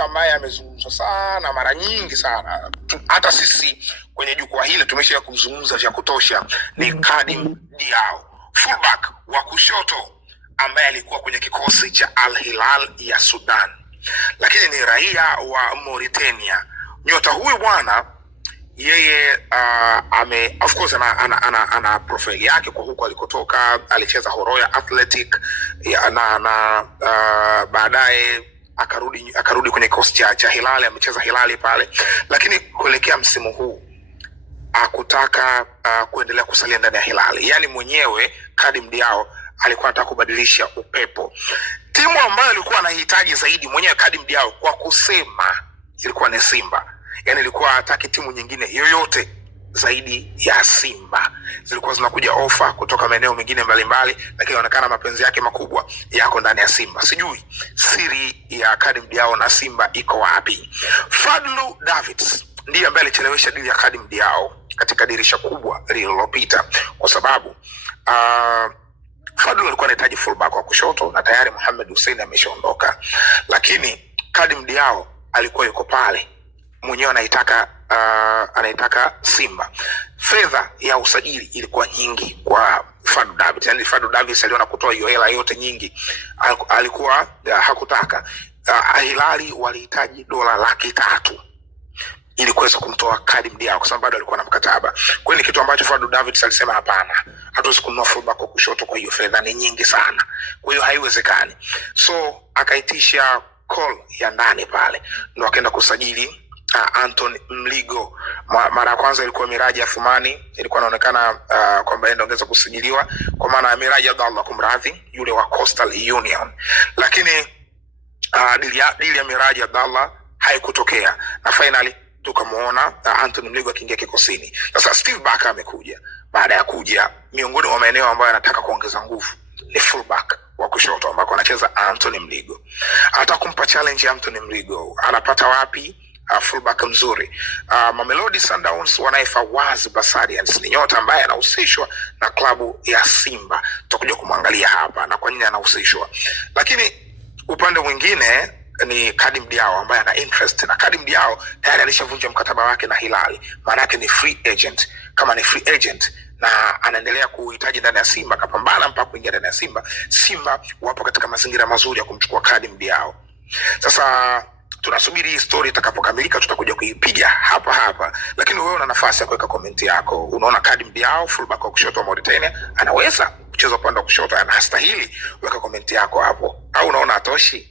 ambaye amezungumzwa sana mara nyingi sana, hata sisi kwenye jukwaa hili tumesha kumzungumza vya kutosha, ni Khadim Diaw, fullback wa kushoto ambaye alikuwa kwenye kikosi cha Al Hilal ya Sudan, lakini ni raia wa Mauritania. Nyota huyu bwana yeye of course ana profile yake kwa huko alikotoka. Alicheza Horoya Athletic na baadaye akarudi kwenye kikosi cha Hilali. Amecheza Hilali pale, lakini kuelekea msimu huu akutaka kuendelea kusalia ndani ya Hilali. Yani mwenyewe Khadim Diaw alikuwa anataka kubadilisha upepo. Timu ambayo alikuwa anahitaji zaidi mwenyewe Khadim Diaw kwa kusema ilikuwa ni Simba. Yani ilikuwa hataki timu nyingine yoyote zaidi ya Simba. Zilikuwa zinakuja ofa kutoka maeneo mengine mbalimbali, lakini inaonekana mapenzi yake makubwa yako ndani ya Simba. Sijui siri ya Khadim Diaw na Simba iko wapi. Fadlu Davids ndiye ambaye alichelewesha dili ya Khadim Diaw katika dirisha kubwa lililopita, kwa sababu Fadlu alikuwa anahitaji fullback wa kushoto na tayari Mohamed Hussein ameshaondoka, lakini Khadim Diaw alikuwa yuko pale mwenyewe anaitaka Simba. Fedha ya usajili ilikuwa nyingi kwa Fadlu Davids. Yani Fadlu Davids aliona kutoa hiyo hela yote nyingi, alikuwa hakutaka. Hilali walihitaji dola 300,000 ili kuweza kumtoa Khadim Diaw kwa sababu bado alikuwa na mkataba. Kwa hiyo kitu ambacho Fadlu Davids alisema hapana, hatuwezi kununua fullback kwa kushoto, kwa hiyo fedha ni nyingi sana, kwa hiyo haiwezekani. So akaitisha call ya ndani pale, ndio akaenda kusajili Anthony Mligo. Mara ya kwanza ilikuwa Miraji Athumani, ilikuwa inaonekana kwamba yeye ongeza kusajiliwa kwa maana ya Miraji Abdallah, kumradhi, yule wa Coastal Union, lakini deal ya Miraji Abdallah haikutokea na finally tukamuona Anthony Mligo akiingia kikosini. Sasa Steve Barker amekuja. Baada ya kuja, miongoni mwa maeneo ambayo anataka kuongeza nguvu ni fullback wa kushoto ambako anacheza Anthony Mligo. Anataka kumpa challenge Anthony Mligo. Anapata wapi fullback mzuri? Mamelodi Sundowns wanaifa wazi Basarians, ni nyota ambaye anahusishwa na klabu ya Simba. Tutakuja kumwangalia hapa na kwa nini anahusishwa. Lakini upande mwingine ni Khadim Diaw ambaye ana interest, na Khadim Diaw tayari alishavunja mkataba wake na Hilali, maana yake ni free agent. Kama ni free agent na anaendelea kuhitaji ndani ya Simba, kapambana mpaka kuingia ndani ya Simba, Simba wapo katika mazingira mazuri ya kumchukua Khadim Diaw. Sasa tunasubiri hii story itakapokamilika, tutakuja kuipiga hapa, lakini wewe una nafasi ya kuweka comment yako. Unaona Khadim Diaw fullback wa kushoto wa Mauritania anaweza kucheza upande wa kushoto, anastahili? Weka comment yako hapo, au unaona atoshi?